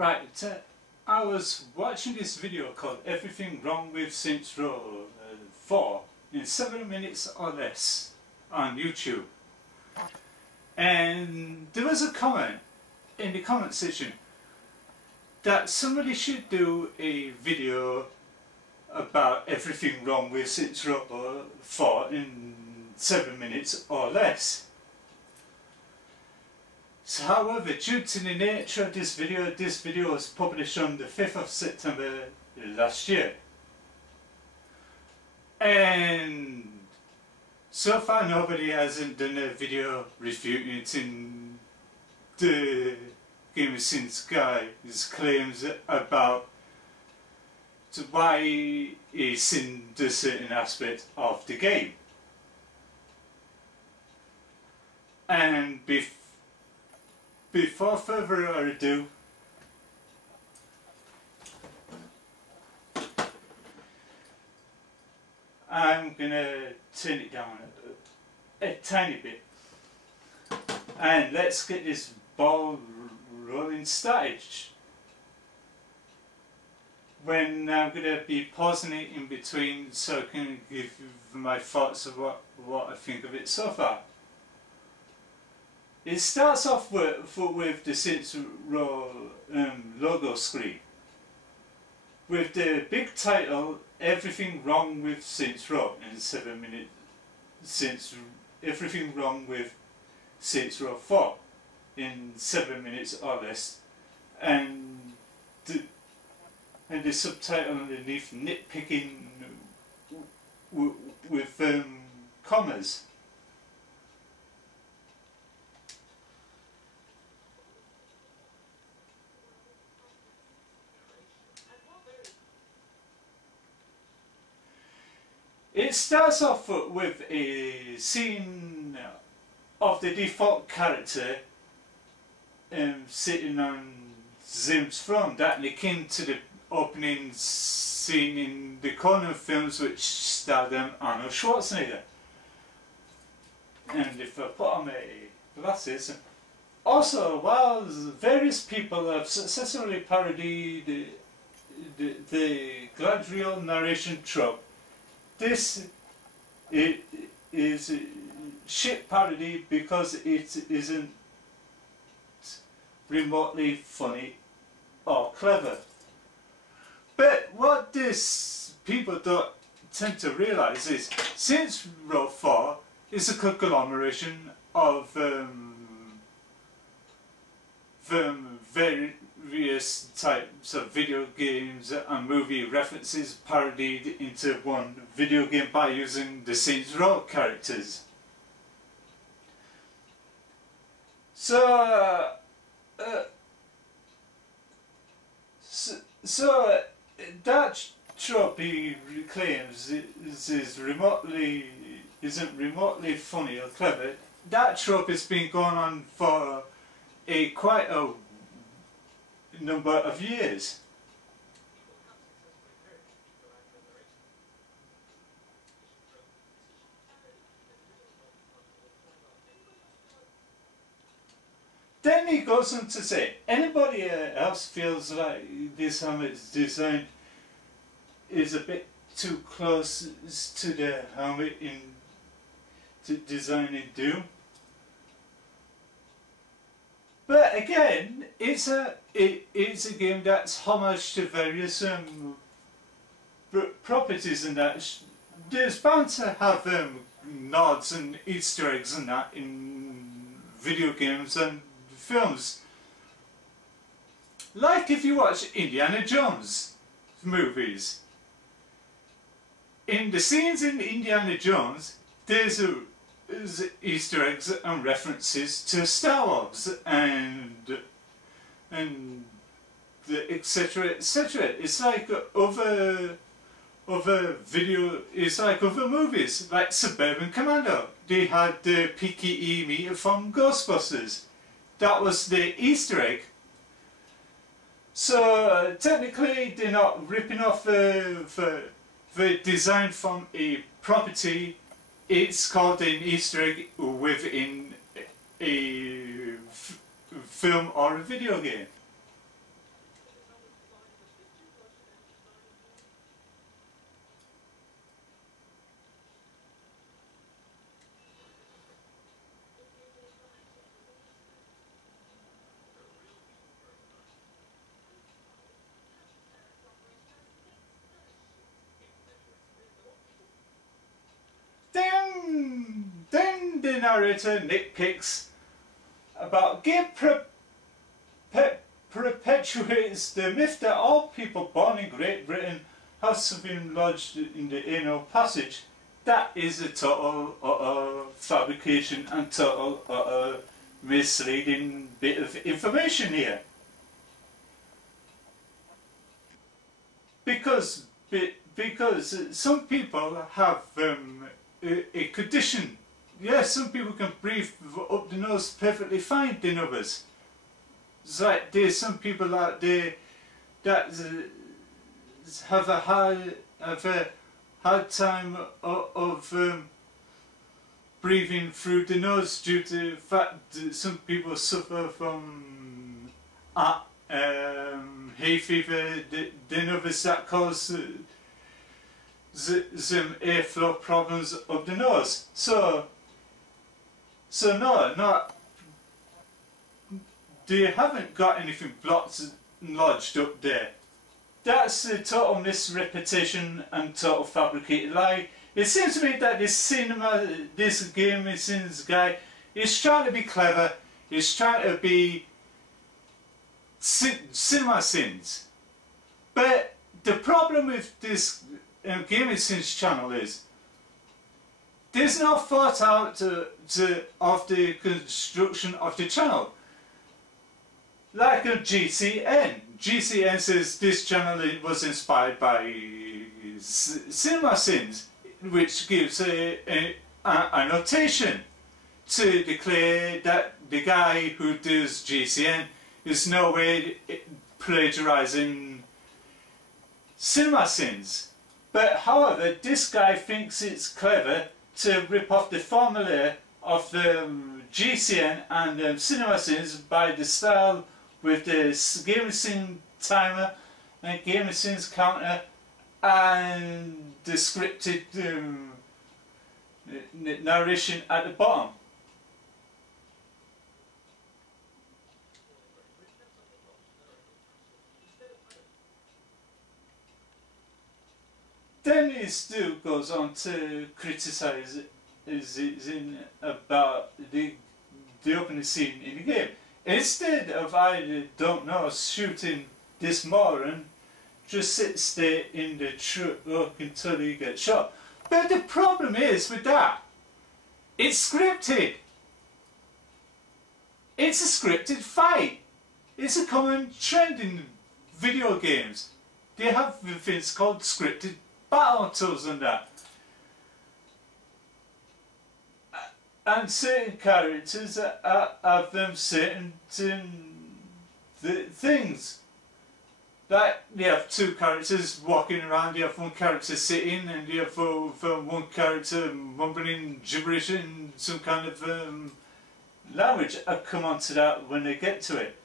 Right, I was watching this video called Everything Wrong with Saints Row 4 in 7 minutes or less on YouTube. And there was a comment in the comment section that somebody should do a video about everything wrong with Saints Row 4 in 7 minutes or less. So, however, due to the nature of this video was published on the 5th of September last year. And so far nobody hasn't done a video refuting the Game of Sins guy's claims about why he sinned a certain aspect of the game. And before further ado, I'm gonna turn it down a tiny bit and let's get this ball rolling started. When I'm gonna be pausing it in between so I can give my thoughts of what I think of it so far. It starts off with the Saints Row logo screen, with the big title, Everything Wrong with Saints Row in 7 minutes, Everything Wrong with Saints Row 4 in 7 minutes or less, and the subtitle underneath, nitpicking with commas. It starts off with a scene of the default character sitting on Zim's throne, that akin to the opening scene in the Conan films which starred Arnold Schwarzenegger. And if I put on my glasses, also while various people have successfully parodied the Galadriel narration trope, this is shit parody because it isn't remotely funny or clever. But what this people don't tend to realise is Saints Row 4 is a conglomeration of various types of video games and movie references parodied into one video game by using the Saints Row characters. So that trope he claims isn't remotely funny or clever. That trope has been going on for quite a number of years. Then he goes on to say, anybody else feels like this helmet's design is a bit too close to the helmet in design in Doom? But again, it's a game that's homage to various properties, and that there's bound to have nods and Easter eggs and that in video games and films. Like if you watch Indiana Jones movies, in the scenes in Indiana Jones, there's Easter eggs and references to Star Wars and etc, etc. It's like other movies, like Suburban Commando. They had the PKE meter from Ghostbusters. That was the Easter egg. So technically they're not ripping off the design from a property. It's called an Easter egg within a film or a video game. the narrator nitpicks about game perpetuates the myth that all people born in Great Britain have something lodged in the anal passage. That is a total fabrication and total misleading bit of information here. Because some people have a condition. Yes, some people can breathe up the nose perfectly fine than others. It's like there's some people out there that have a hard time of breathing through the nose due to the fact that some people suffer from hay fever, then others that cause some airflow problems of the nose. So no, they haven't got anything blocked and lodged up there. That's a total misrepresentation and total fabricated lie. It seems to me that this gaming sins guy is trying to be clever, he's trying to be cinema sins. But the problem with this gaming sins channel is there's no thought out of the construction of the channel. Like a GCN. GCN says this channel was inspired by cinema sins, which gives a notation to declare that the guy who does GCN is no way plagiarizing cinema sins. But however, this guy thinks it's clever to rip off the formula of the GCN and cinema sins by the style with the gaming sin timer and gaming sins counter and the scripted narration at the bottom. Then he still goes on to criticise about the opening scene in the game. Instead of, I don't know, shooting this moron, just sits there in the truck until he gets shot. But the problem is with that, it's scripted. It's a scripted fight. It's a common trend in video games. They have things called scripted battles and that. And certain characters have them certain things. Like you have two characters walking around, you have one character sitting, and you have one character mumbling gibberish in some kind of language. I'll come on to that when they get to it.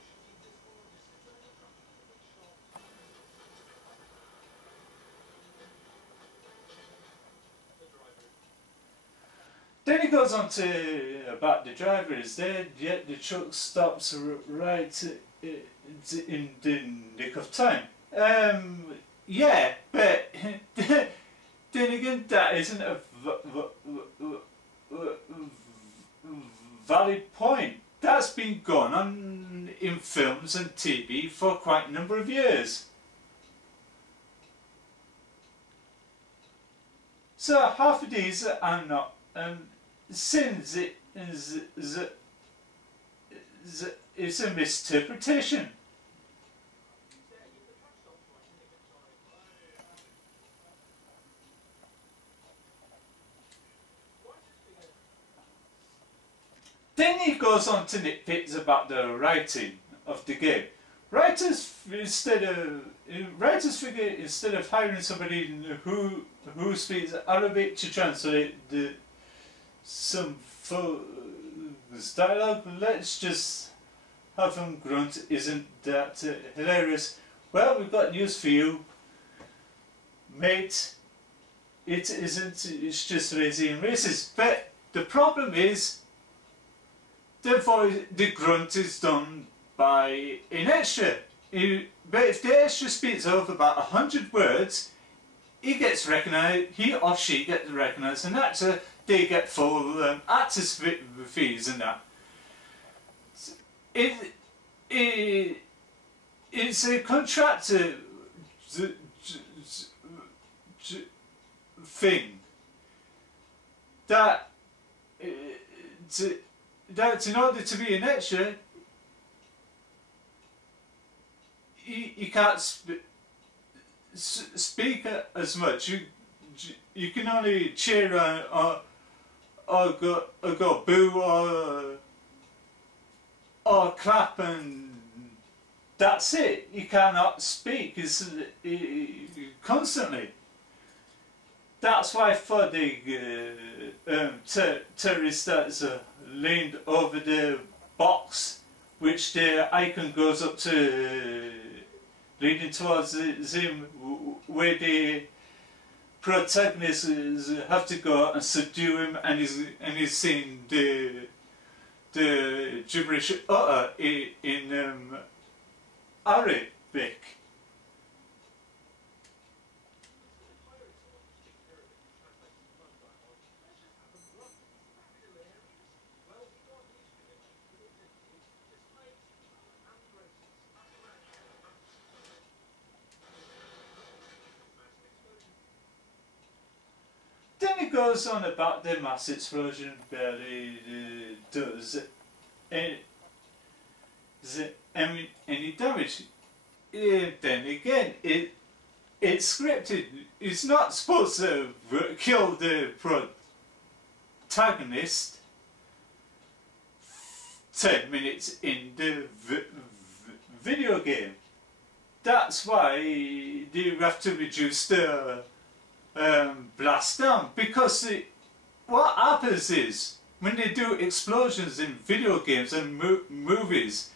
Then he goes on to about the driver is there, yet the truck stops right in the nick of time. Yeah, but then again, that isn't a valid point. That's been going on in films and TV for quite a number of years. So half of these are not sins. It's a misinterpretation. Then he goes on to nitpicks about the writing of the game. Writers figure instead of hiring somebody who speaks Arabic to translate some full dialogue, let's just have them grunt. Isn't that hilarious? Well, we've got news for you, mate. It isn't. It's just lazy and racist. But the problem is, the grunt is done by an extra. But if the extra speaks over about 100 words, he or she gets recognised as an actor they get full artist fees and that. It's a contractor thing that in order to be an extra, you can't speak as much. You can only cheer or go boo or clap, and that's it. You cannot speak constantly. That's why for the terrorist that's leaned over the box, which the icon goes up to, leading towards him, where the protagonists have to go and subdue him, and he's seeing the gibberish in Arabic. Then it goes on about the mass explosion barely does any damage. Then again, it's scripted. It's not supposed to kill the protagonist 10 minutes in the video game. That's why they have to reduce the blast down, because what happens is when they do explosions in video games and movies,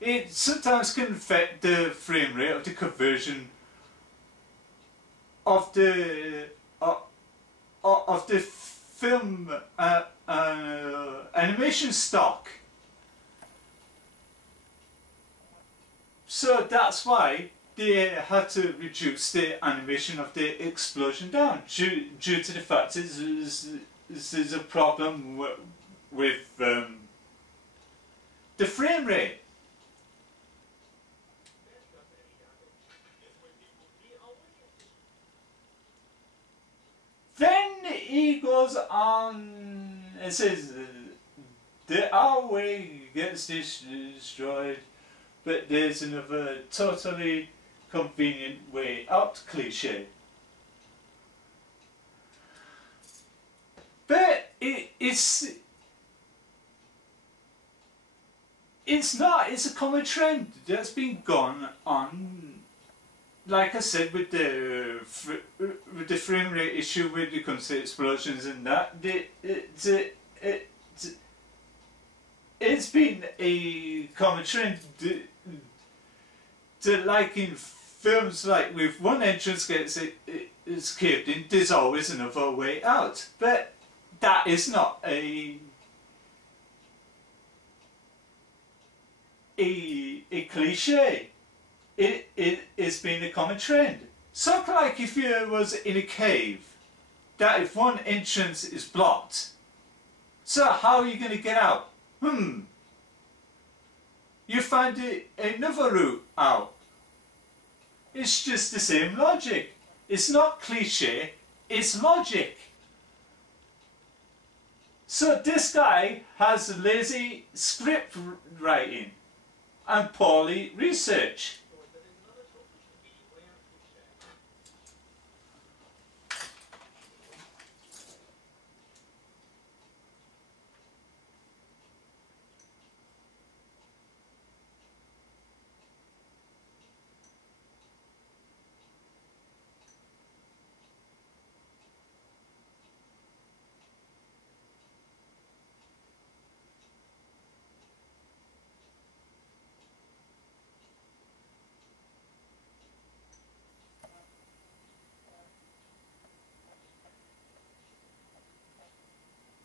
it sometimes can affect the frame rate of the conversion of the film animation stock. So that's why they had to reduce the animation of the explosion down due to the fact that there's a problem with the frame rate. Then he goes on and says our way gets destroyed, but there's another totally convenient way out cliche. But it's not, it's a common trend that's been gone on, like I said, with the frame rate issue when it comes to explosions and that. It's been a common trend to like in films, like with one entrance gets it's caved in, there's always another way out. But that is not a cliche. It's been a common trend. Something like if you was in a cave, that if one entrance is blocked, so how are you going to get out? You find another route out. It's just the same logic. It's not cliche, it's logic. So this guy has lazy script writing and poorly research.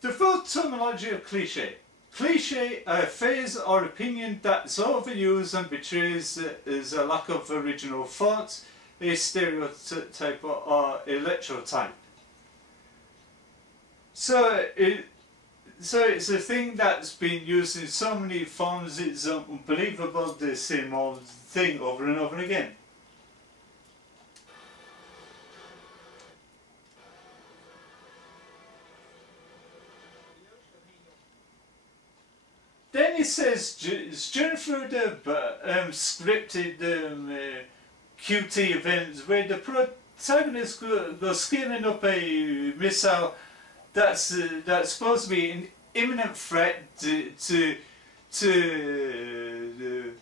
The full terminology of cliché. Cliché, a phrase or opinion that is overused and betrays is a lack of original thought, a stereotype or electrotype. So it's a thing that's been used in so many forms, it's unbelievable, the same old thing over and over again. Then he says, during through the scripted QT events where the protagonist goes scaling up a missile that's supposed to be an imminent threat to the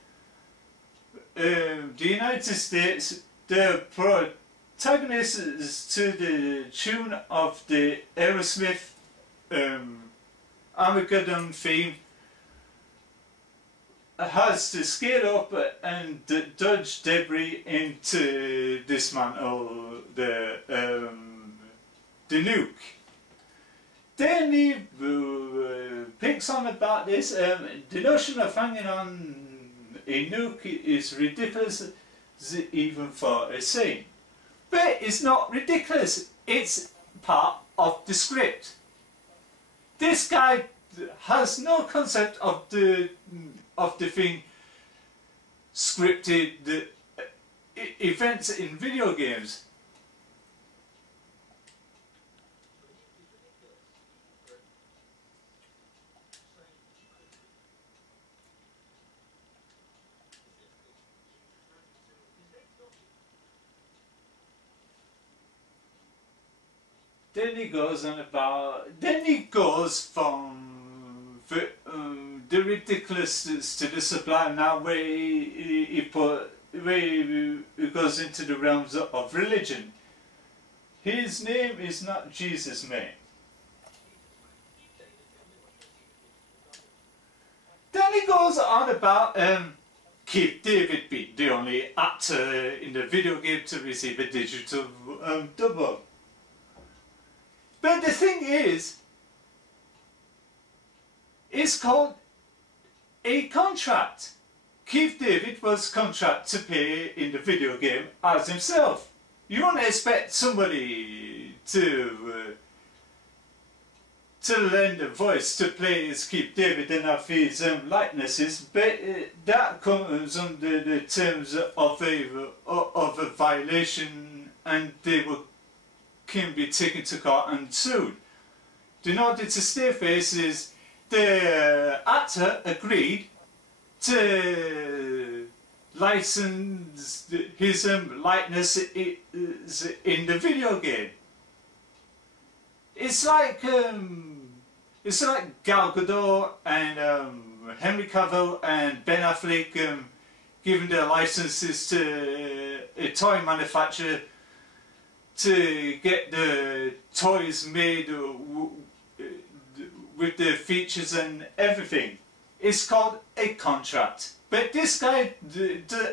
United States, the protagonist is to the tune of the Aerosmith Armageddon theme, has to scale up and dodge debris and to dismantle the nuke. Then he picks on about this. The notion of hanging on a nuke is ridiculous even for a scene. But it's not ridiculous, it's part of the script. This guy has no concept of the thing scripted, the events in video games. Then he goes on about. Then he goes from the ridiculousness to the sublime. Now, where he goes into the realms of religion. His name is not Jesus, man. Then he goes on about Keith David being the only actor in the video game to receive a digital dub. But the thing is, it's called a contract. Keith David was contract to pay in the video game as himself. You wouldn't expect somebody to lend a voice to play as Keith David and have his likenesses, but that comes under the terms of a violation, and they can be taken to court and sued. In order to stay faces, the actor agreed to license his likeness in the video game. It's like Gal Gadot and Henry Cavill and Ben Affleck giving their licenses to a toy manufacturer to get the toys made with the features and everything. It's called a contract. But this guy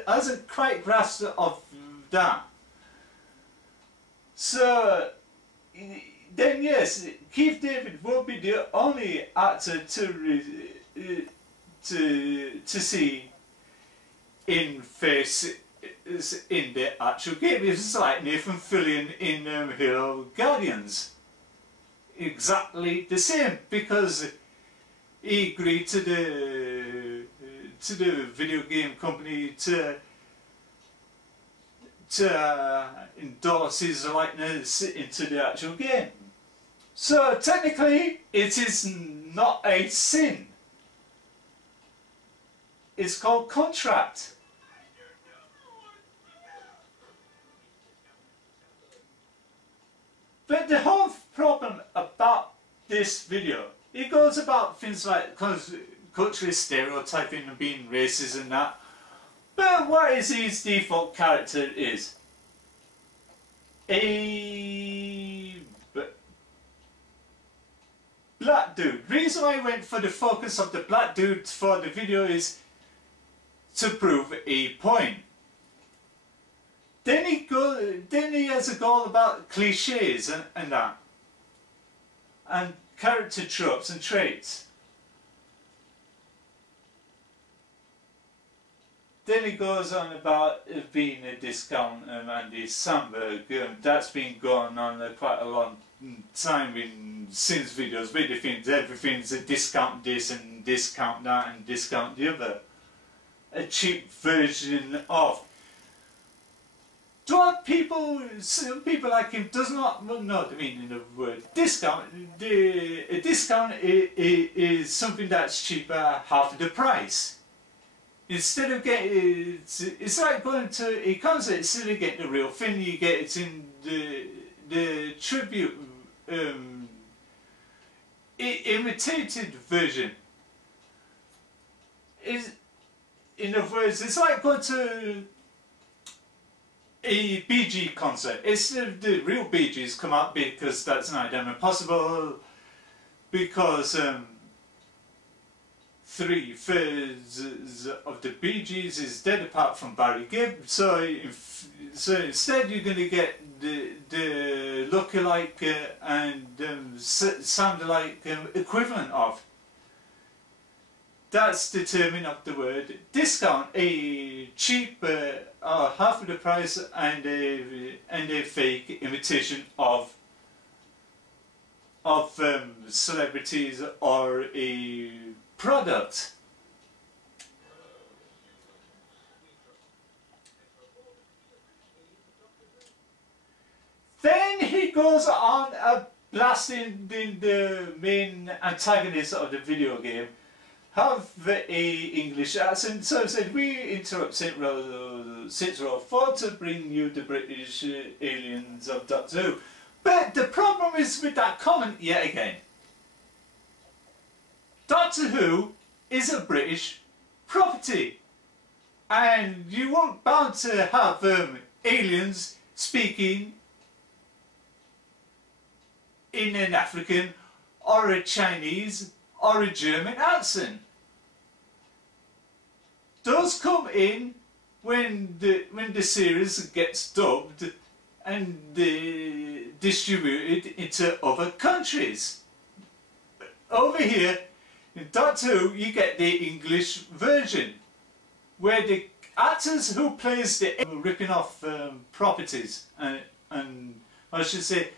hasn't quite grasped of that. So then yes, Keith David will be the only actor to see in face in the actual game. It's like Nathan Fillion in Halo Guardians. Exactly the same, because he agreed to the video game company to endorse his likeness into the actual game. So technically it is not a sin. It's called contract. But the whole problem about this video, it goes about things like culturally stereotyping and being racist and that. But what is his default character is a black dude. Reason why I went for the focus of the black dude for the video is to prove a point. Then he has a goal about cliches and that, and character tropes and traits. then he goes on about it being a discount and the Sandberg. That's been going on quite a long time in since videos. But he thinks everything's a discount this and discount that and discount the other. A cheap version of. Some people like him does not know the meaning of the word discount. A discount is something that's cheaper, half the price. Instead of getting, it's like going to a concert. Instead of getting the real thing, you get it in the tribute, imitated version. In other words, it's like going to a Bee Gees concert. It's the real Bee Gees come out because that's not damn impossible. Because 3/3 of the Bee Gees is dead apart from Barry Gibb. So instead you're going to get the look-alike and sound-alike equivalent of. That's the terming of the word discount, a cheap half of the price and a fake imitation of celebrities or a product. Then he goes on blasting the main antagonist of the video game. Have a English accent, so I said we interrupt Saint Row 4 to bring you the British aliens of Doctor Who. But the problem is with that comment yet again. Doctor Who is a British property, and you weren't bound to have aliens speaking in an African or a Chinese or a German accent. Those come in when the series gets dubbed and distributed into other countries. Over here in Doctor Who you get the English version where the actors who plays the ripping off properties and I should say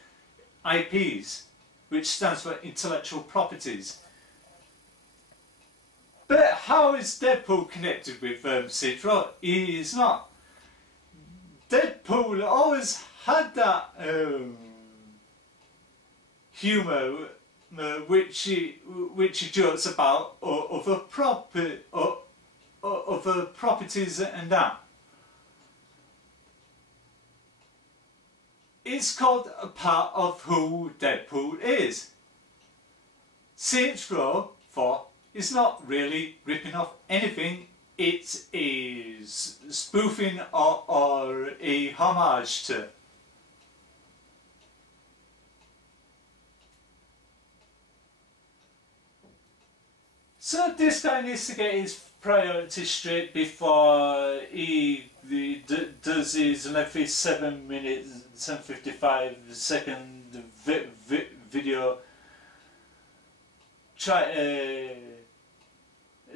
IPs, which stands for intellectual properties. But how is Deadpool connected with Sid Roth? He is not. Deadpool always had that humour which he jokes about other properties and that. It's called a part of who Deadpool is. Saints Row 4 is not really ripping off anything. It is spoofing or a homage to. So this guy needs to get his priorities straight before he does his lengthy 7 minutes and 55 second video.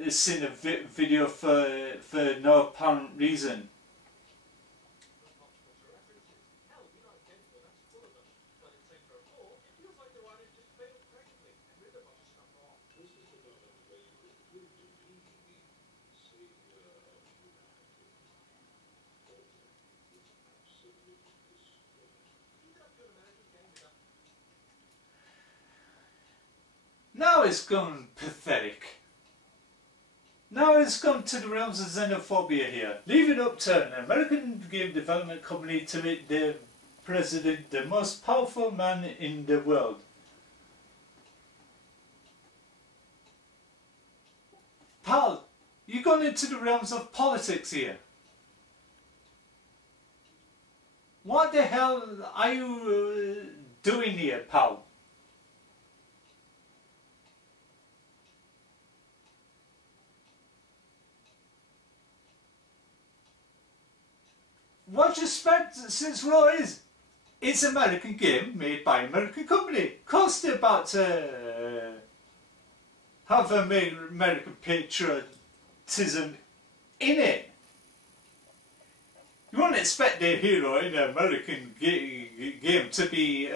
Seen a video for no apparent reason. Now it's gone pathetic. Now it's come to the realms of xenophobia here. Leave it up to an American game development company to make their president the most powerful man in the world. Pal, you've gone into the realms of politics here. What the hell are you doing here, pal? What you expect Saints Row is? It's an American game made by an American company. Of course they're about to have American patriotism in it. You wouldn't expect the hero in an American game to be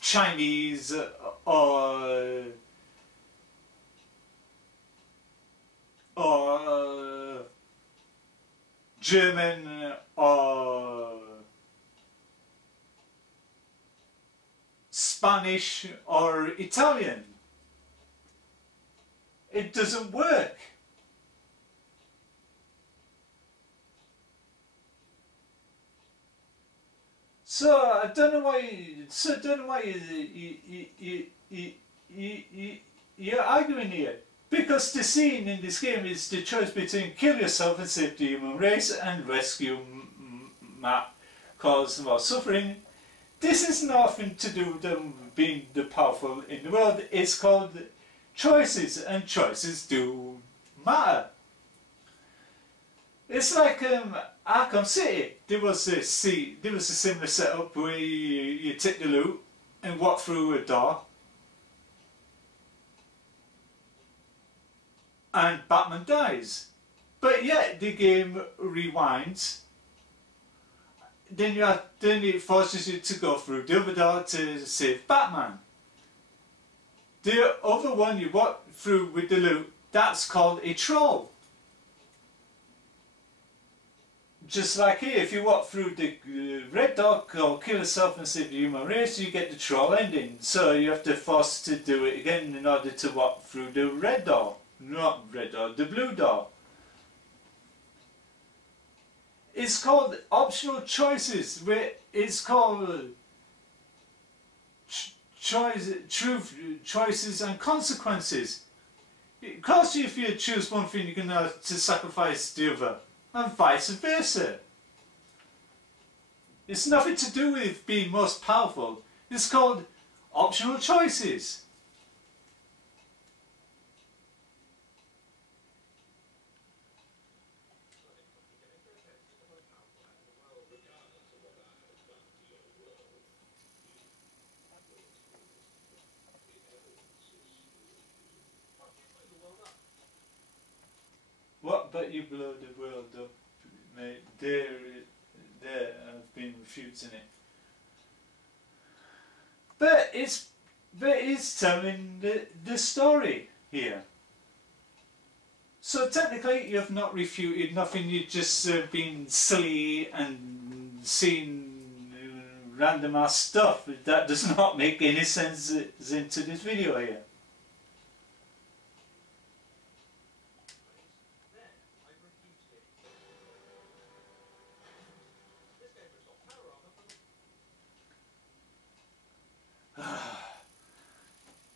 Chinese or German or Spanish or Italian. It doesn't work. So I don't know why you're arguing here. Because the scene in this game is the choice between kill yourself and save the human race and rescue Matt, cause more suffering. This is nothing to do with them being the powerful in the world. It's called choices, and choices do matter. It's like Arkham City. There was a similar setup where you take the loot and walk through a door, and Batman dies. But yet the game rewinds. Then it forces you to go through the other door to save Batman. The other one you walk through with the loot, that's called a troll. Just like here, if you walk through the red door or kill yourself and save the human race, you get the troll ending. So you have to force to do it again in order to walk through the red door. Not red door, the blue door. It's called optional choices, where it's called choices and consequences. Of course, if you choose one thing, you're going to have to sacrifice the other, and vice versa. It's nothing to do with being most powerful. It's called optional choices. What but you blow the world up, mate? There I've been refuting it. But it's telling the story here. So technically you've not refuted nothing, you've just been silly and seen random ass stuff. That does not make any sense into this video here.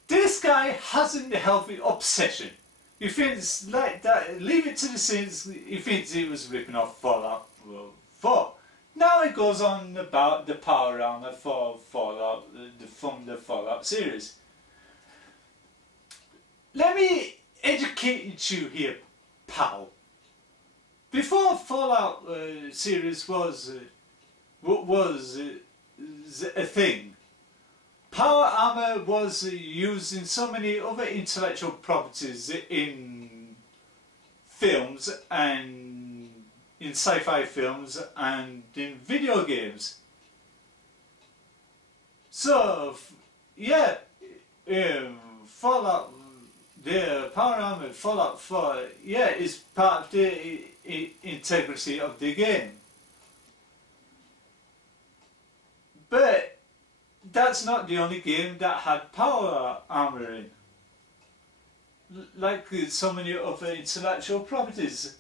This guy hasn't a healthy obsession. He thinks like that, leave it to the sins, he thinks he was ripping off Fallout 4. Now it goes on about the power armor for Fallout, from the Fallout series. Let me educate you here, pal. Before Fallout series was a thing, power armor was used in so many other intellectual properties in films and in sci-fi films and in video games. So yeah, Fallout, the power armor Fallout 4, yeah, is part of the integrity of the game. But that's not the only game that had power armor in. Like so many other intellectual properties.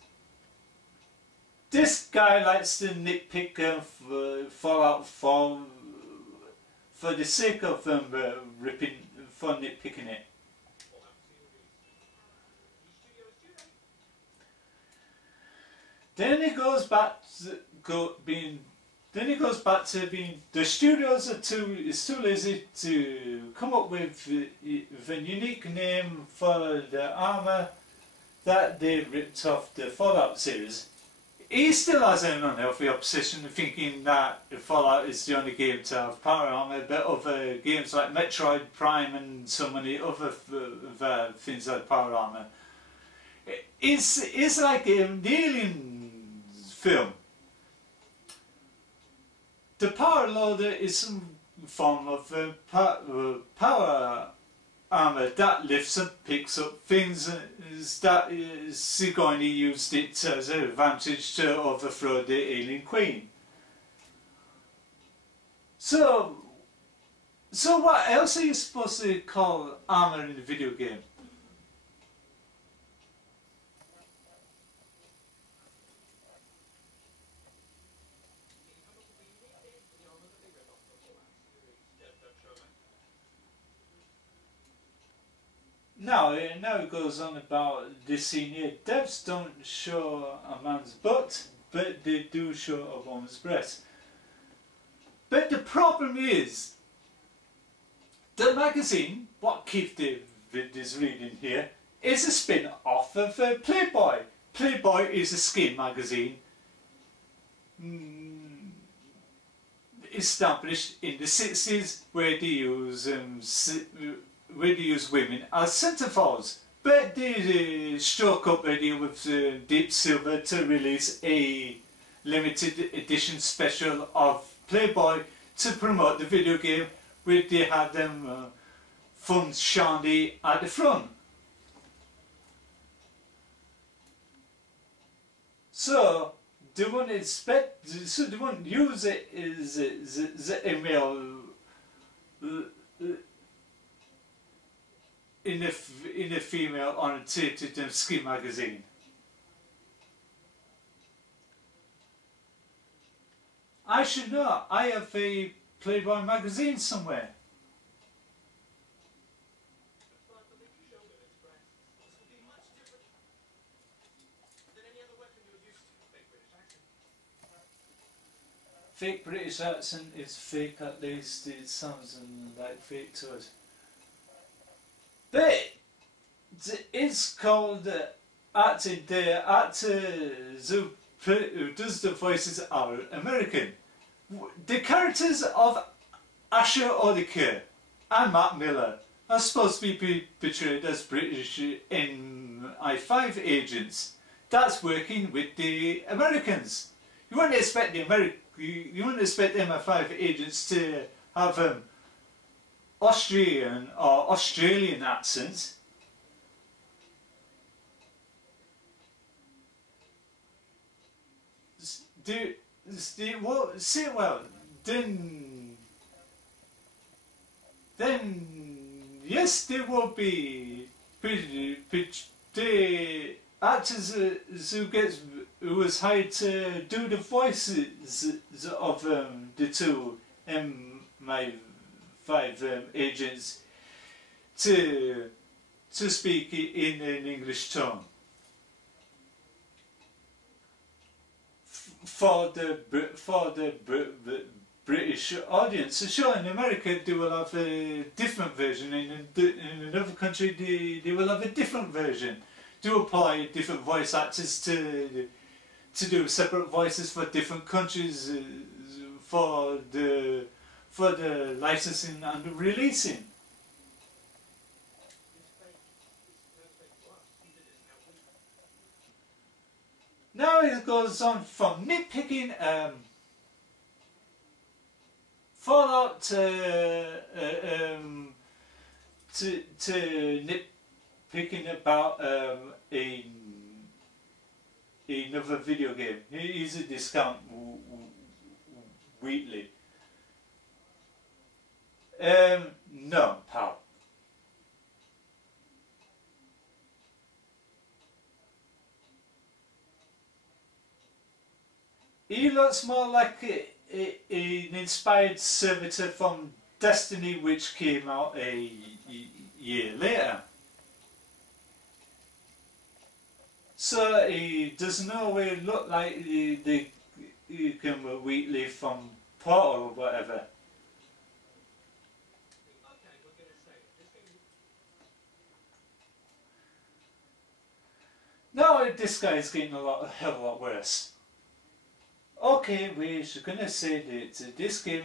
This guy likes to nitpick Fallout 4 for the sake of nitpicking it. Then he goes back to being the studios is too lazy to come up with a unique name for the armor that they ripped off the Fallout series. He still has an unhealthy obsession thinking that Fallout is the only game to have power armor, but other games like Metroid Prime and so many other things like power armor. It's like an Alien film. The power loader is some form of power armor that lifts and picks up things that Sigourney used it as an advantage to overthrow the alien queen. So what else are you supposed to call armor in a video game? Now it goes on about this scene here. Devs don't show a man's butt, but they do show a woman's breast. But the problem is, the magazine, what Keith David is reading here, is a spin-off of Playboy. Playboy is a skin magazine established in the 60s where they use women as centerfolds, but they struck up a deal with Deep Silver to release a limited edition special of Playboy to promote the video game, where they had them fun shandy at the front. So they wouldn't they wouldn't use it as a male in a female orientated skin magazine. I should know. I have a Playboy magazine somewhere. Fake British accent is fake, at least it sounds like fake to us. But it's called acting. The actors who does the voices are American. The characters of Asher Odicare and Matt Miller are supposed to be portrayed as British MI5 agents. That's working with the Americans. You wouldn't expect the MI5 agents to have Austrian or Australian accents. Then yes, there will be the actors who was hired to do the voices of the two MI5 agents to speak in an English tone. For the British audience. So sure, in America they will have a different version, in another country they will have a different version. Do apply different voice actors to do separate voices for different countries for the licensing and the releasing. Now it goes on from nitpicking Fallout to nitpicking about another video game. Here's a discount weekly. No, pal. He looks more like an inspired servitor from Destiny, which came out a year later. So he does no way look like the come weekly from Portal or whatever. Now this guy is getting a hell of a lot worse. Okay, we're going to say that this game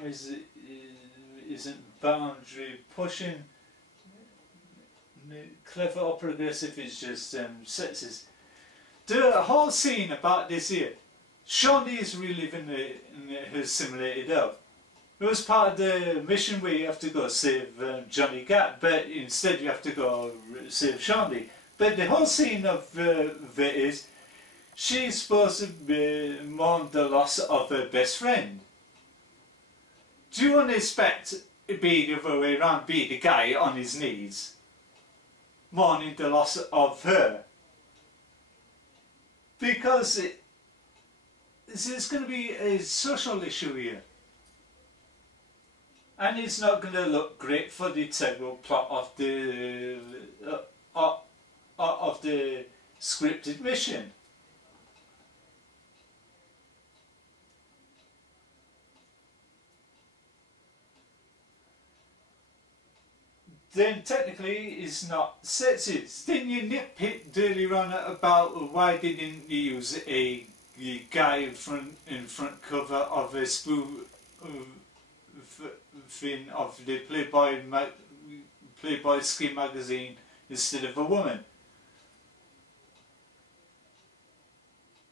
isn't boundary pushing, clever or progressive, it's just sexist. The whole scene about this here, Shawnee is reliving her simulated out. It was part of the mission where you have to go save Johnny Gat, but instead you have to go save Shandy. But the whole scene of it is she's supposed to mourn the loss of her best friend. Do you want to expect it be the other way around, be the guy on his knees mourning the loss of her? Because it's going to be a social issue here. And it's not going to look great for the integral plot of the scripted mission. Then technically it's not sexist. Didn't you nitpick earlier on about why didn't you use a guy in front cover of a spoof thing of the Playboy Skin magazine instead of a woman?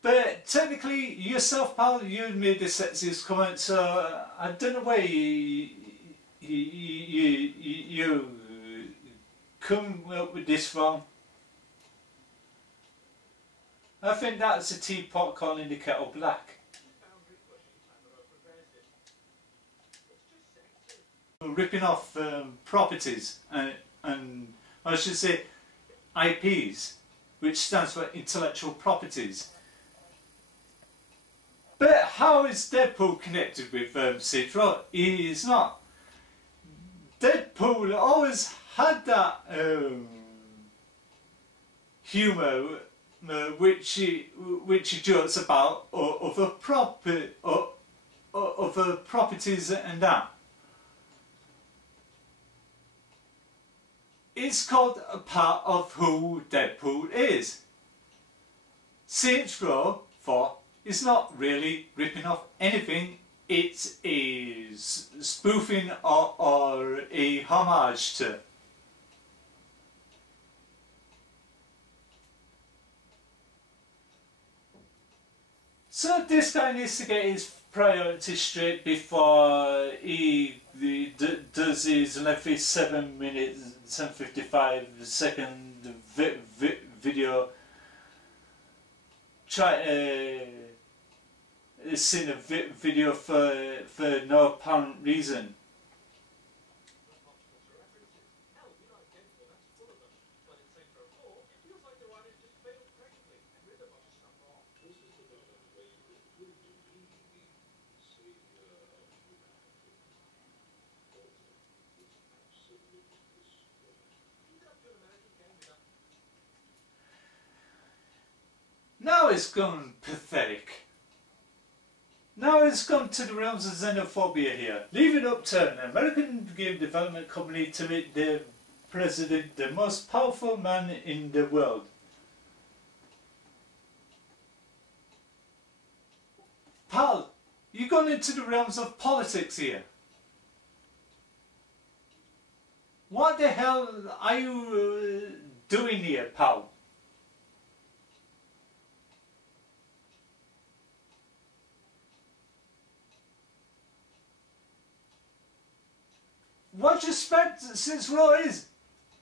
But technically yourself, pal, you made the sexist comment, so I don't know why you come up with this from. I think that's a teapot calling the kettle black. Ripping off properties and I should say IPs, which stands for intellectual properties. But how is Deadpool connected with Saints Row? He is not. Deadpool always had that humour which he jokes about other properties and that. It's called a part of who Deadpool is. Saints Row 4 is not really ripping off anything. It is spoofing or a homage to. So this guy needs to get his priorities straight before he does his lengthy 7 minutes 7:55 second video. It's in a video for no apparent reason. Now it's gone pathetic. Now it's gone to the realms of xenophobia here. Leave it up to an American game development company to make their president the most powerful man in the world. Pal, you've gone into the realms of politics here. What the hell are you doing here, pal? What you expect Saints Row is?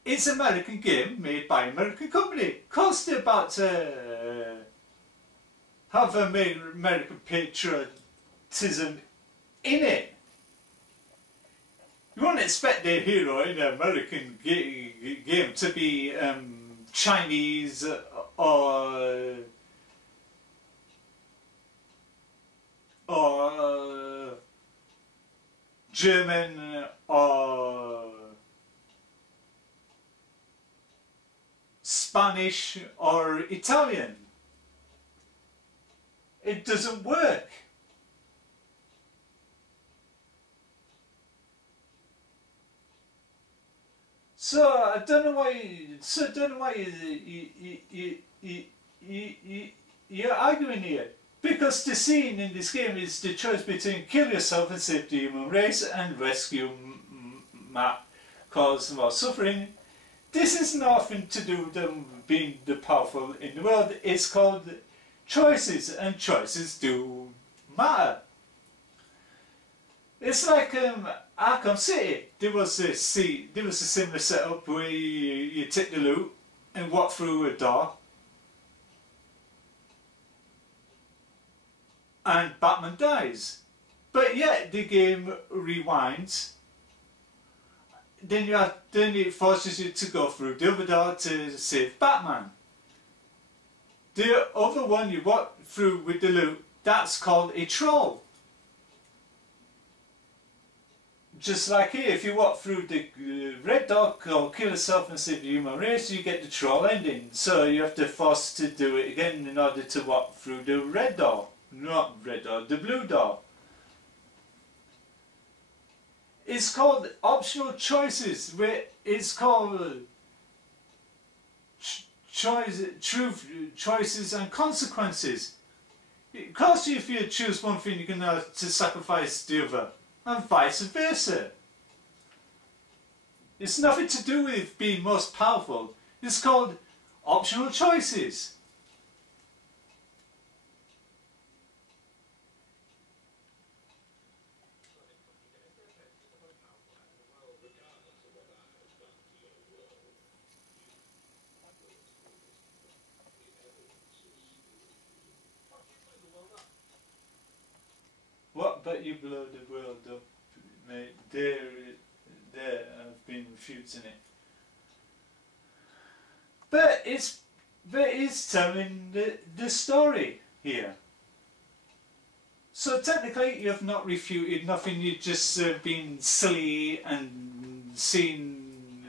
It's an American game made by an American company. Of course they're about to have American patriotism in it. You wouldn't expect their hero in an American game to be Chinese or German or Spanish or Italian. It doesn't work. So I don't know why you're arguing here. Because the scene in this game is the choice between kill yourself and save the human race and rescue Matt, cause more suffering. This is nothing to do with them being the powerful in the world. It's called choices, and choices do matter. It's like Arkham City. There was a similar setup where you take the loot and walk through a door, and Batman dies. But yet the game rewinds. Then it forces you to go through the other door to save Batman. The other one you walk through with the loot, that's called a troll. Just like here, if you walk through the red door or kill yourself and save the human race, you get the troll ending. So you have to force to do it again in order to walk through the red door. Not red door, the blue door. It's called optional choices, where it's called choices and consequences. Of course, if you choose one thing, you're going to have to sacrifice the other, and vice versa. It's nothing to do with being most powerful. It's called optional choices. What but you blow the world up, mate? There have been refuting it. But it's telling the story here. So technically you have not refuted nothing, you've just been silly and seen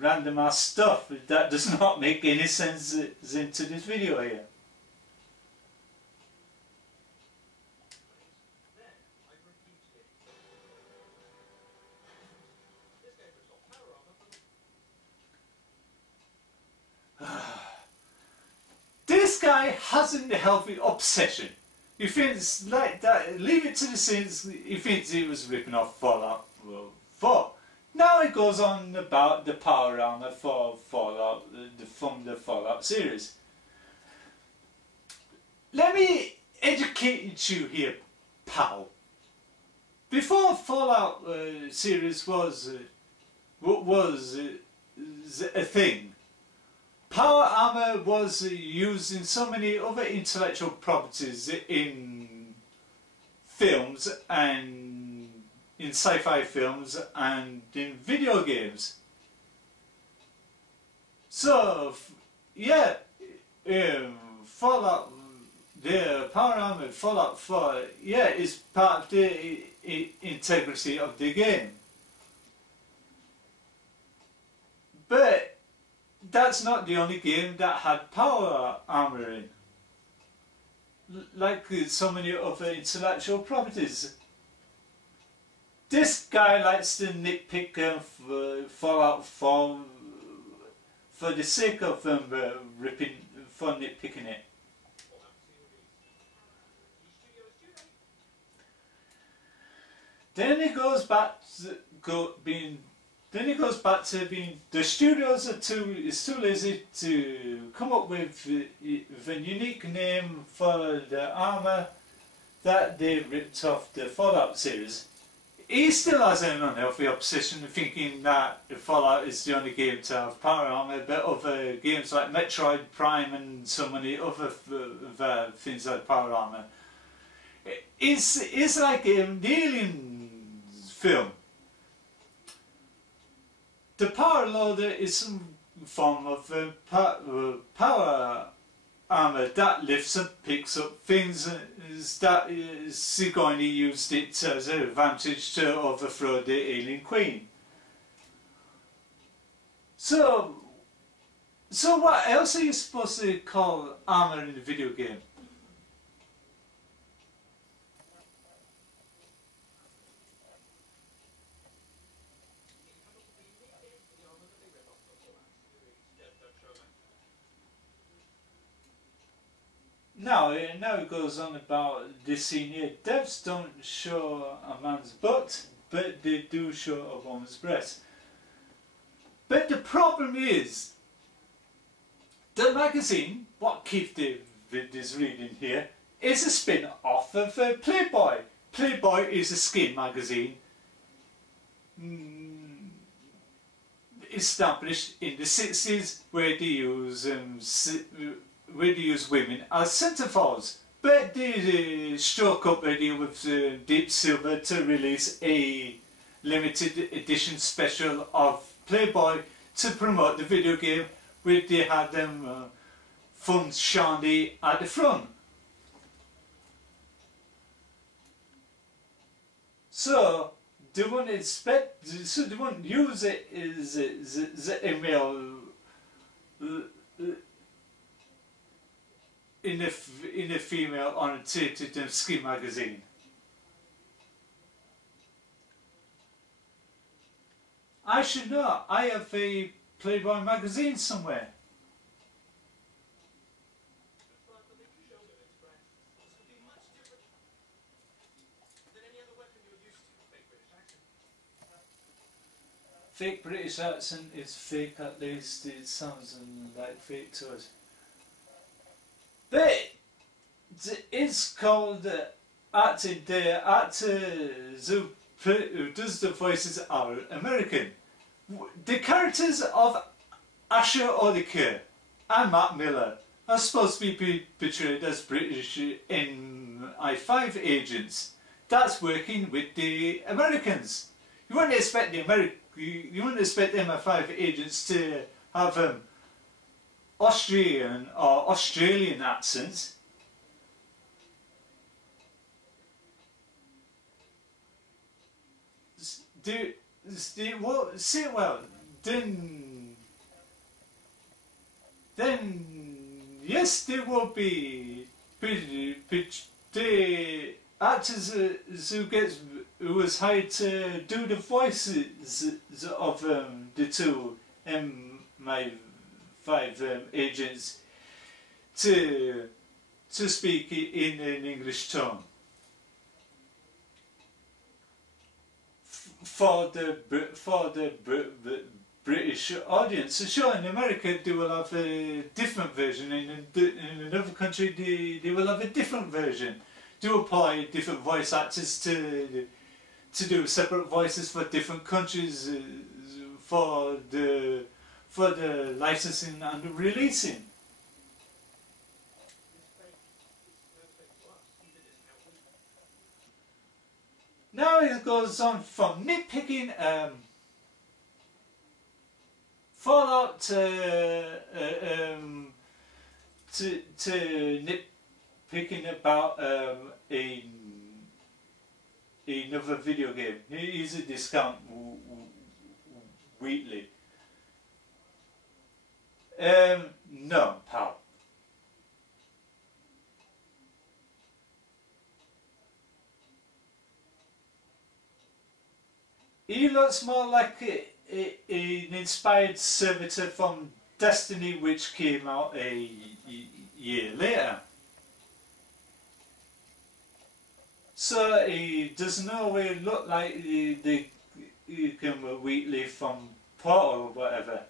random ass stuff. That does not make any sense into this video here. This guy hasn't a healthy obsession. He thinks like that, leave it to the sins, he thinks he was ripping off Fallout 4. Now he goes on about the power armor for Fallout, from the Fallout series. Let me educate you here, pal. Before Fallout series was a thing, power armor was used in so many other intellectual properties in films and in sci-fi films and in video games. So, yeah, Fallout, the power armor Fallout 4, yeah, is part of the integrity of the game. But that's not the only game that had power armor in. Like so many other intellectual properties. This guy likes to nitpick Fallout 4 for the sake of nitpicking it. Then he goes back to being the studios are too lazy to come up with a unique name for the armor that they ripped off the Fallout series. He still has an unhealthy obsession thinking that Fallout is the only game to have power armor, but other games like Metroid Prime and so many other things like power armor. It's like the Alien film. The power loader is some form of power armor that lifts and picks up things that Sigourney used it as an advantage to overthrow the alien queen. So what else are you supposed to call armor in the video game? Now it goes on about this scene here. Devs don't show a man's butt, but they do show a woman's breast. But the problem is, the magazine, what Keith David is reading here, is a spin-off of Playboy. Playboy is a skin magazine established in the 60s where they use women as centerfolds. But they struck up a deal with Deep Silver to release a limited edition special of Playboy to promote the video game, where they had them fun shandy at the front. So they won't expect, so they won't use it as the email in a female oriented skin magazine. I should know. I have a Playboy magazine somewhere. Fake British accent is fake, at least it sounds like fake to us. But it's called acting. The actor who does the voices are American. The characters of Asher Odike and Matt Miller are supposed to be portrayed as British MI5 agents. That's working with the Americans. You wouldn't expect the you wouldn't expect MI5 agents to have Austrian or Australian accents. Then yes, there will be the actors who was hired to do the voices of the two MI5 agents to speak in an English tone. For the British audience. Sure, in America they will have a different version, in another country they will have a different version. They will apply different voice actors to do separate voices for different countries for the licensing and the releasing. Now it goes on from nitpicking Fallout to nitpicking about another video game. Here's a discount weekly. No, pal. He looks more like an inspired servitor from Destiny, which came out a year later. So he does no way look like the Wheatley from Portal or whatever.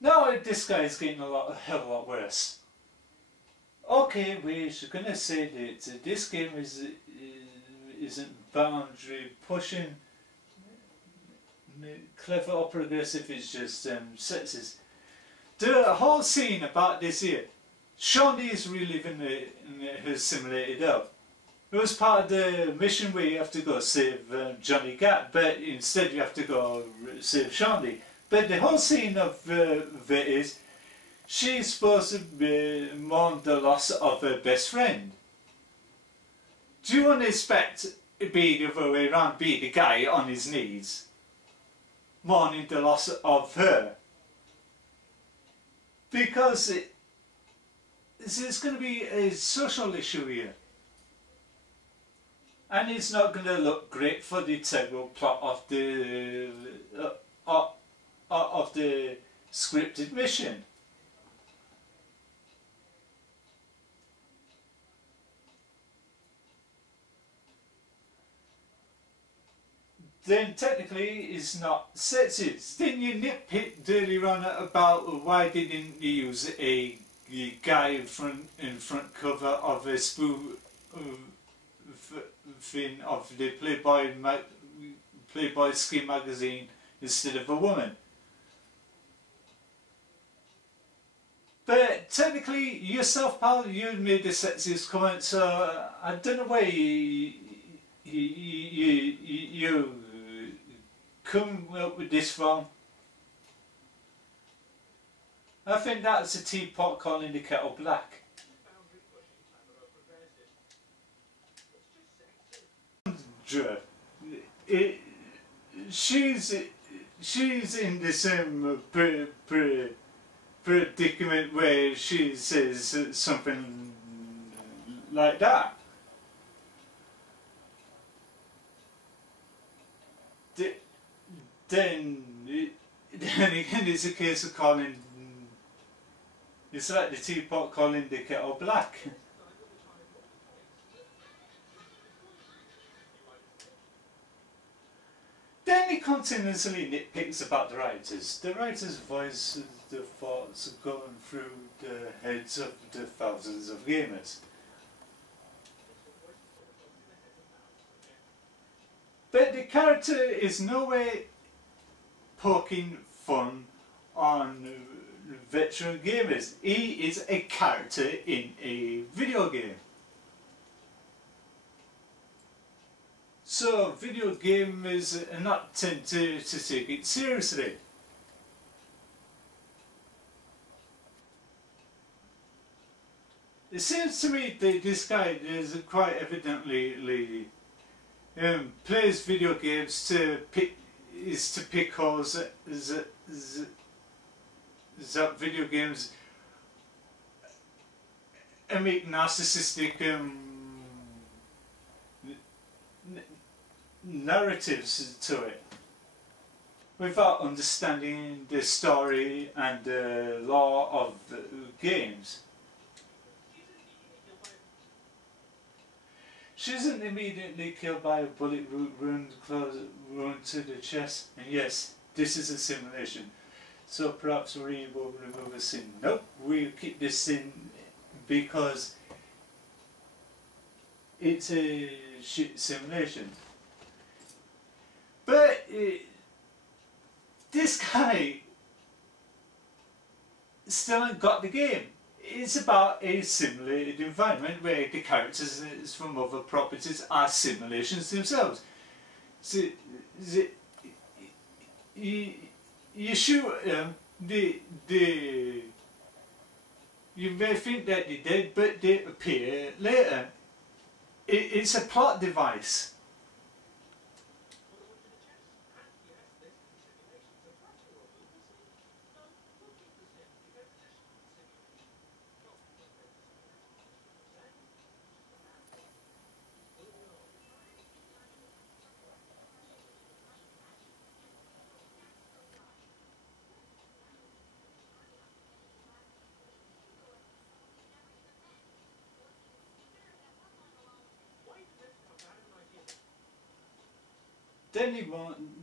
Now this guy is getting a hell of a lot worse. Okay, we're going to say that this game isn't boundary pushing, clever or progressive, it's just sexist. The whole scene about this here, Shawnee is reliving her simulated up. It was part of the mission where you have to go save Johnny Gat, but instead you have to go save Shawnee. But the whole scene of it is, she's supposed to mourn the loss of her best friend. Do you want to expect it be the other way around, be the guy on his knees, mourning the loss of her? Because it's going to be a social issue here. And it's not going to look great for the integral plot of the scripted mission. then technically it's not sexist. Then you nitpicked earlier on about why didn't you use a guy in front cover of a spoof thing of the Playboy Skin magazine instead of a woman. But technically, yourself, pal, you made the sexist comment, so I don't know where you come up with this from. I think that's a teapot calling the kettle black. She's in the same predicament where she says something like that. Then again it's a case of calling, it's like the teapot calling the kettle black. Then he continuously nitpicks about the writers. The writers voice the thoughts going through the heads of the thousands of gamers. But the character is no way poking fun on veteran gamers. He is a character in a video game. So video gamers are not tend to take it seriously. It seems to me that this guy is quite evidently plays video games to pick holes that video games make narcissistic narratives to it without understanding the story and the law of the games. She isn't immediately killed by a bullet wound to the chest, and yes, this is a simulation, so perhaps we will remove a sin. Nope, we'll keep this sin because it's a shit simulation. But this guy still ain't got the game. It's about a simulated environment where the characters from other properties are simulations themselves. So, you shoot them, you may think that they're dead, but they appear later. It's a plot device.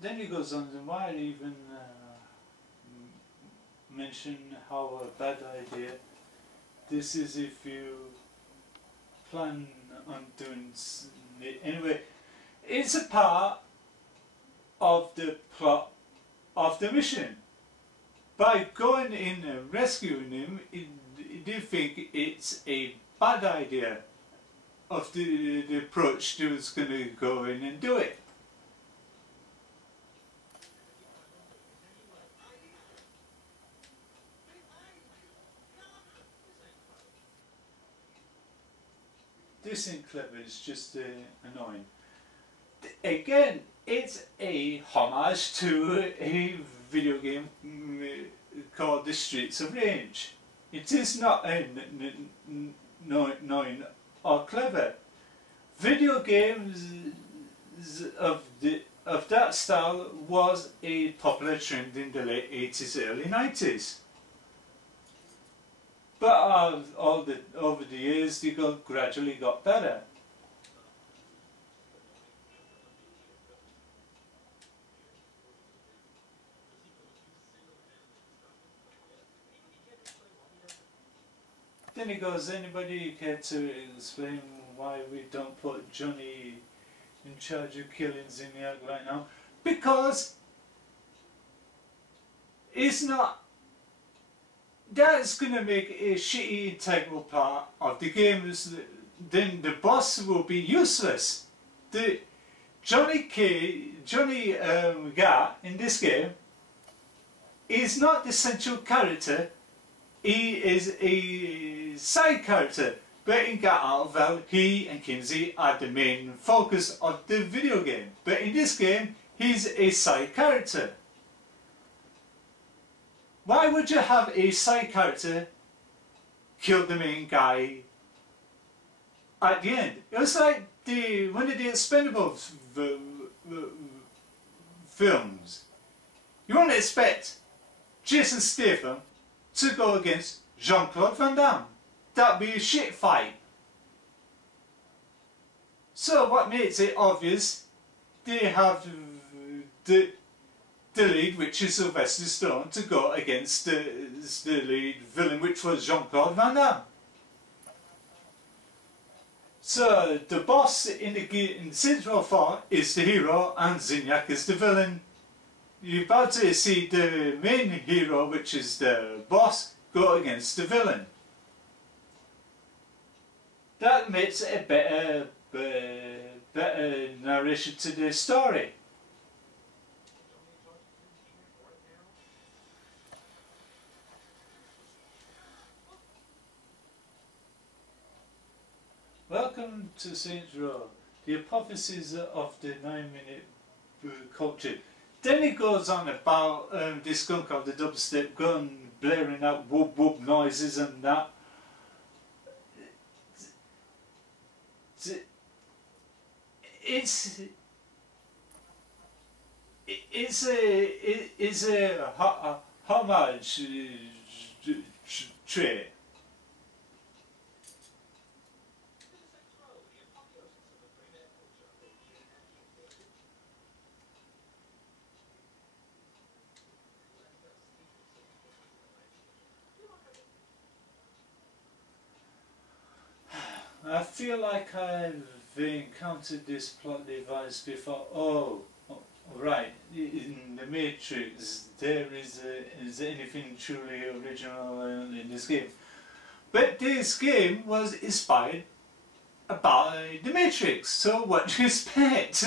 Then he goes on to why even mention how a bad idea this is if you plan on doing it. Anyway, it's a part of the plot of the mission. By going in and rescuing him, they think it's a bad idea of the approach that was going to go in and do it. This ain't clever, it's just annoying. Again, it's a homage to a video game called The Streets of Rage. It is not annoying or clever. Video games of that style was a popular trend in the late 80s, early 90s. But over the years, they gradually got better. then he goes, anybody care to explain why we don't put Johnny in charge of killings in the act right now? Because it's not. That's going to make a shitty integral part of the game. Then the boss will be useless. The Johnny Gat in this game is not the central character. He is a side character. But in Gat Out of Hell, he and Kinsey are the main focus of the video game. But in this game, he's a side character. Why would you have a side character kill the main guy at the end? It was like one of the Expendables films. You wouldn't expect Jason Statham to go against Jean-Claude Van Damme. That'd be a shit fight. So what makes it obvious, they have the lead, which is Sylvester Stallone, to go against the lead villain, which was Jean-Claude Van Damme. So the boss in Saints Row 4 is the hero and Zinyak is the villain. You're about to see the main hero, which is the boss, go against the villain. That makes a better narration to the story. Welcome to Saints Row, the hypothesis of the 9-minute culture. Then it goes on about this gun called the dubstep gun, blaring out whoop whoop noises and that. It's a homage trait. I feel like I've encountered this plot device before. Oh, right. In the Matrix, is anything truly original in this game? But this game was inspired by the Matrix, so what do you expect?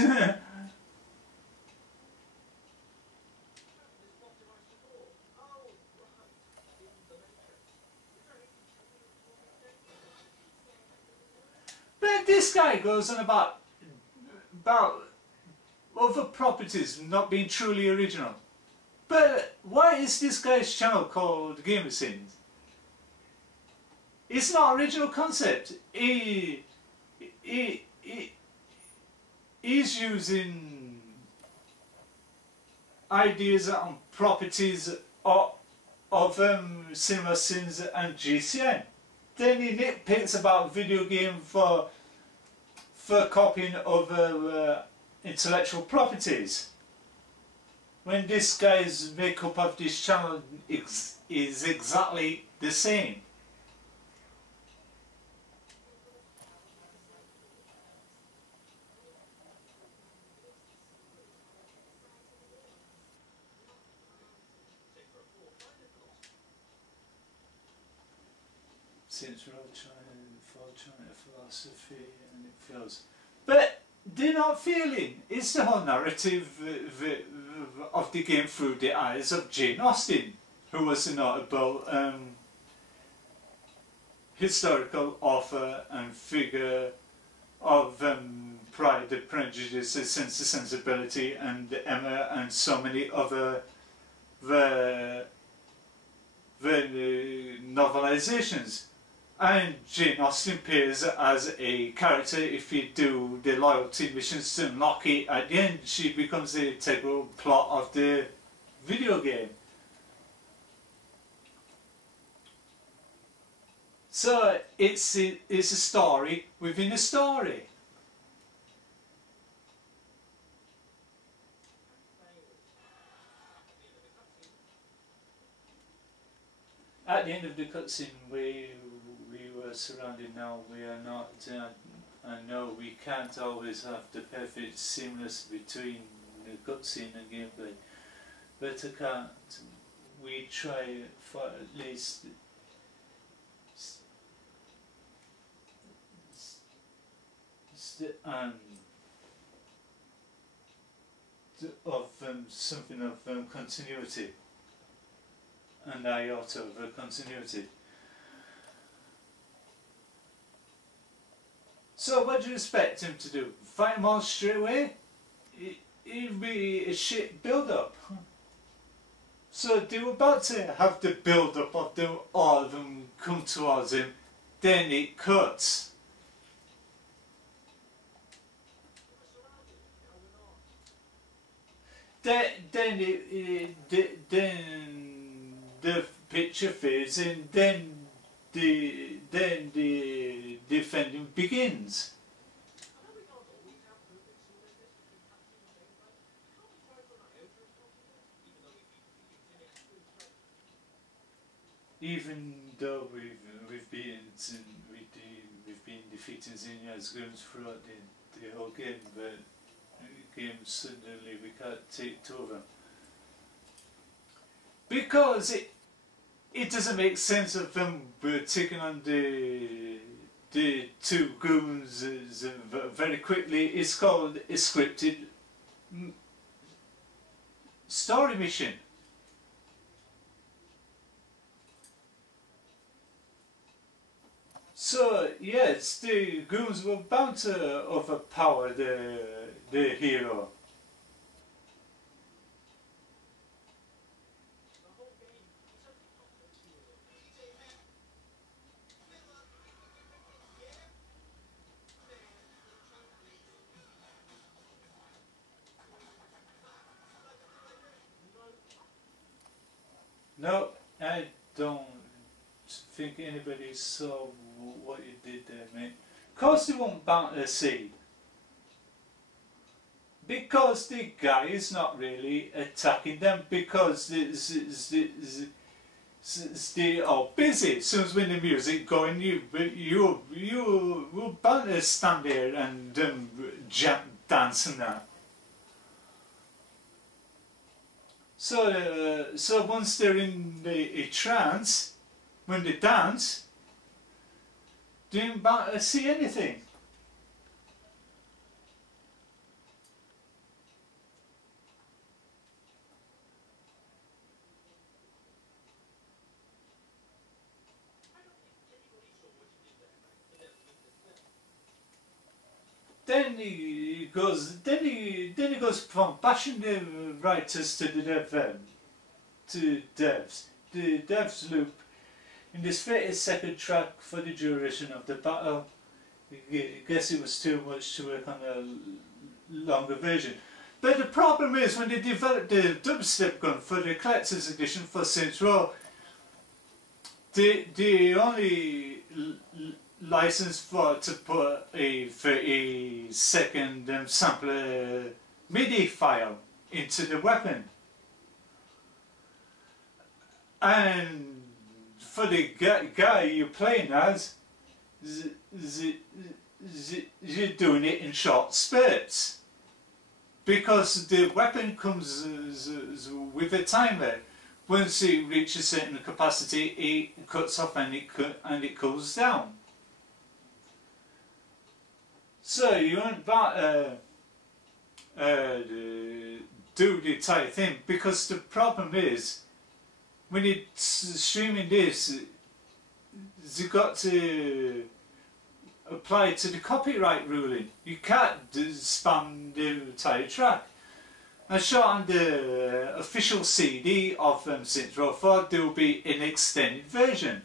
But this guy goes on about other properties not being truly original. But why is this guy's channel called Gamer Sins? It's not original concept. He's using ideas and properties of Cinema Sins and GCN. Then he nitpicks about video game for copying other intellectual properties. When this guy's makeup of this channel is exactly the same. Since we're all trying philosophy and it feels, but they're not feeling. It's the whole narrative of the game through the eyes of Jane Austen, who was a notable historical author and figure of Pride and Prejudice, Sense and Sensibility, and Emma, and so many other novelizations. And Jane Austen appears as a character. If you do the loyalty missions to unlock it, at the end she becomes the integral plot of the video game. So it's a story within a story. At the end of the cutscene, we surrounding now. We are not, I know we can't always have the perfect seamless between the cutscene and gameplay, but I can't. We try for at least of something of continuity, and iota of continuity. So what do you expect him to do? Fight them all straight away? It'd be a shit build-up. So they were about to have the build-up of them, all of them come towards him, then it cuts. Then the picture fades in, then the defending begins. Even though we've been defeating Zinya's goons throughout the whole game, but game suddenly we can't take it over because it doesn't make sense of them taking on the two goons very quickly. It's called a scripted story mission. So yes, the goons were bound to overpower the hero. No, I don't think anybody saw what you did there, mate. Of course they won't bound to see. Because the guy is not really attacking them, because they are busy. As soon as when the music going, you will bound to stand there and dance and that. So once they're in a trance, when they dance, they don't bound to see anything. Then he goes from bashing the writers to the devs. The devs loop in this 30-second track for the duration of the battle. I guess it was too much to work on a longer version. But the problem is when they developed the dubstep gun for the collector's edition for Saints Row, they only licensed to put a 30-second sampler MIDI file into the weapon. And for the guy you're playing as, you're doing it in short spurts. Because the weapon comes with a timer. Once it reaches a certain capacity, it cuts off and it cools down. So you won't do the entire thing, because the problem is when you're streaming this, you've got to apply to the copyright ruling. You can't spam the entire track. I shot on the official CD of Saints Row 4, there will be an extended version.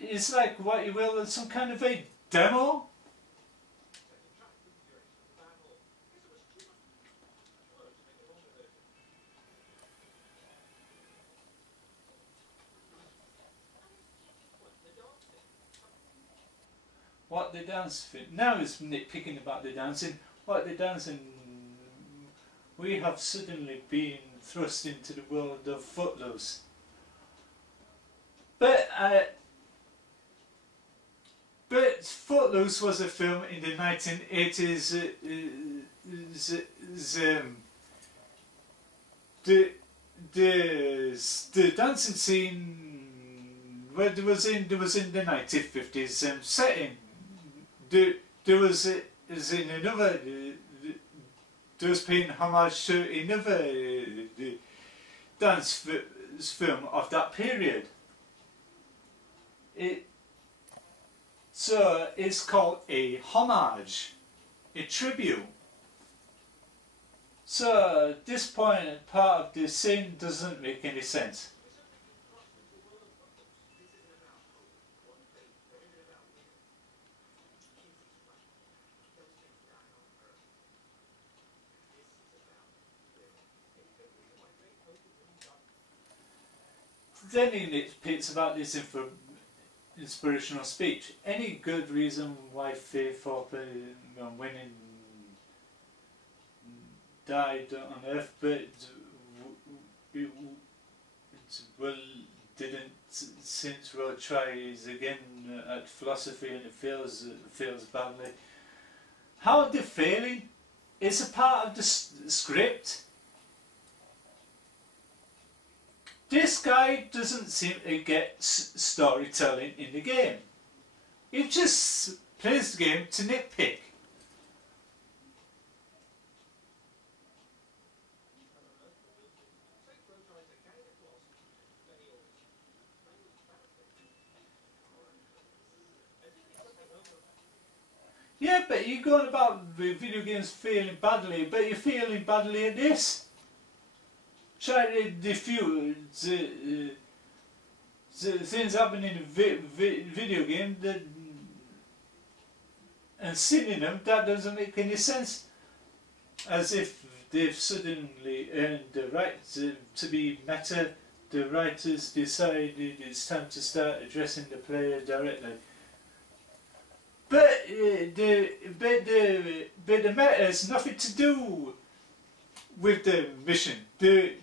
It's like what you will, some kind of a demo. What the dance fit now is nitpicking about the dancing. What the dancing, we have suddenly been thrust into the world of Footloose. But Footloose was a film in the 1980s. The dancing scene, well, there was in the 1950s setting. There was in another. There was paying homage to another dance film of that period. So it's called a homage, a tribute. So this part of the scene doesn't make any sense. Then he nitpicks about this inspirational speech. Any good reason why Faith Thorpe winning died on Earth, but didn't since Roe tries again at philosophy and it fails badly. How are they failing? It's a part of the script. This guy doesn't seem to get storytelling in the game. He just plays the game to nitpick. Yeah, but you're going about video games failing badly, but you're failing badly at this. Try to diffuse the things happening in a video game and singing them, that doesn't make any sense. As if they've suddenly earned the right to be meta, the writers decided it's time to start addressing the player directly. But the meta has nothing to do with the mission. The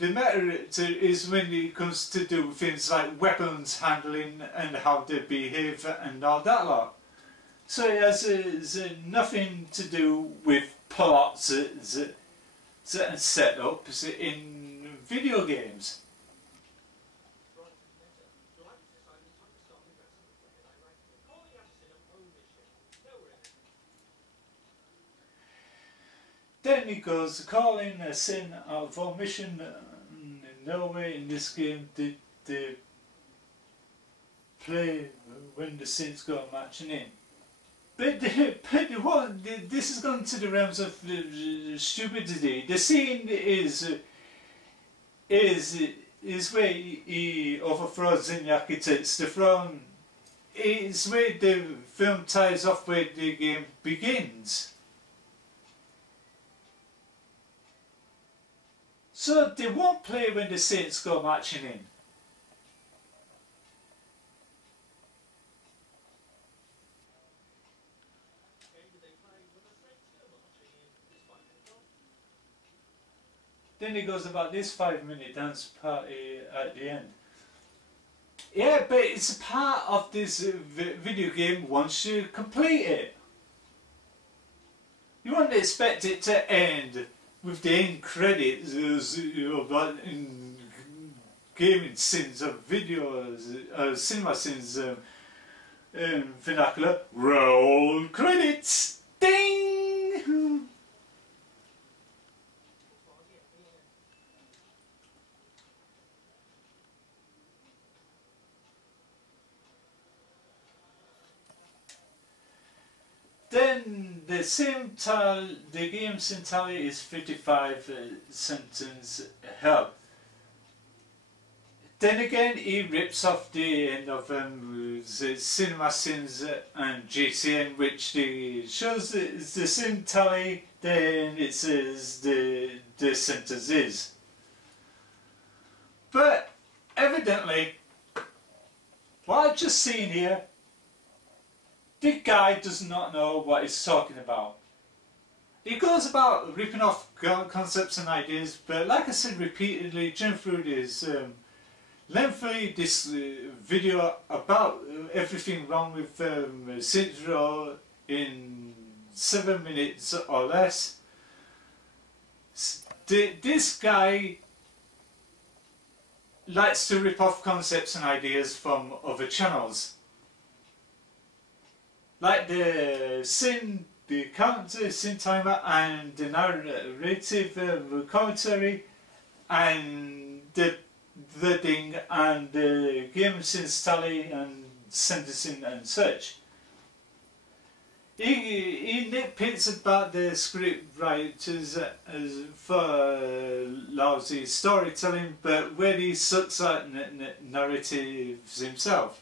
meta is when it comes to do things like weapons handling and how they behave and all that lot. So it has nothing to do with plots and setups in video games. Then he goes, calling a sin of omission. In no way in this game did they play when the sins go marching in. But this has gone to the realms of stupidity. The scene is where he overthrows Zinyak, he takes the throne. It's where the film ties off where the game begins. So they won't play when the Saints go marching in. Then he goes about this 5-minute dance party at the end. Yeah, but it's a part of this video game once you complete it. You wouldn't expect it to end with the end credits, about in gaming sins of videos, cinema sins, vernacular. Roll credits! Ding! Then the game tally is 55 sentence hell. Then again he rips off the end of the Cinema Sins and GCN, which shows the sin tally, then it says the sentence is. But evidently, what I've just seen here, the guy does not know what he's talking about. It goes about ripping off concepts and ideas, but like I said repeatedly, jump through this lengthy video about everything wrong with Synthro in 7 minutes or less. This guy likes to rip off concepts and ideas from other channels, like the counter, Sin timer, and the narrative commentary, and the ding, and the game since tally and sentencing and such. He nitpicks about the script writers for lousy storytelling, but where he sucks at narratives himself.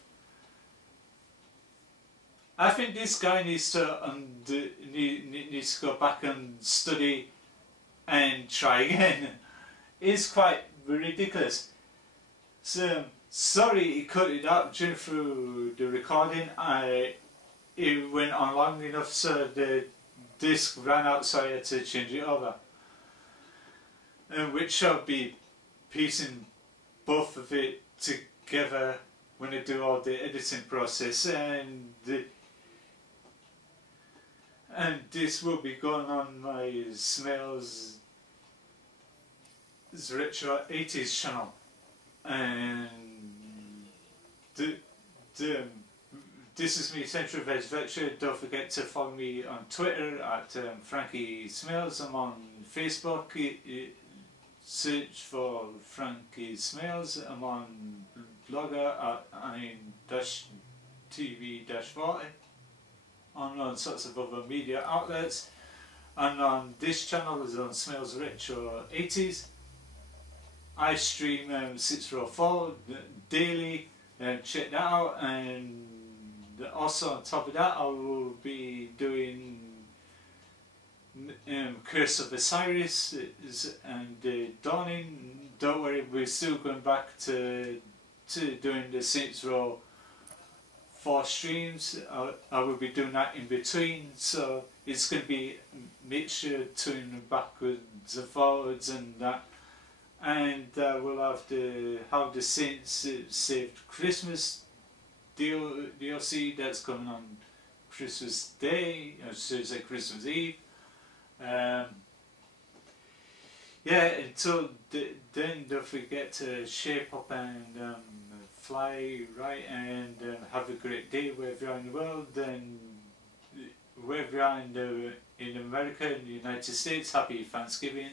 I think this guy needs to needs to go back and study and try again. It's quite ridiculous. So sorry he cut it out during through the recording. It went on long enough so the disc ran out, so I had to change it over. Which I'll be piecing both of it together when I do all the editing process, and this will be going on my Smells Retro 80s channel. And this is me, centrevez Vectra. Don't forget to follow me on Twitter at Frankie Smells. I'm on Facebook. Search for Frankie Smells. I'm on Blogger at TV-40. I'm on sorts of other media outlets. And on this channel is on Smells Retro 80s. I stream 604 daily, check that out. And also on top of that, I will be doing Curse of Osiris and Dawning. Don't worry, we're still going back to doing the Saints Row 4 streams. I will be doing that in between, so it's going to be a mixture turning backwards and forwards and that. And we'll have the Saints Saved Christmas DLC that's coming on Christmas Day, I should say Christmas Eve. Yeah, until then, don't forget to shape up and fly right, and have a great day wherever you are in the world, and wherever you are in America, in the United States, happy Thanksgiving.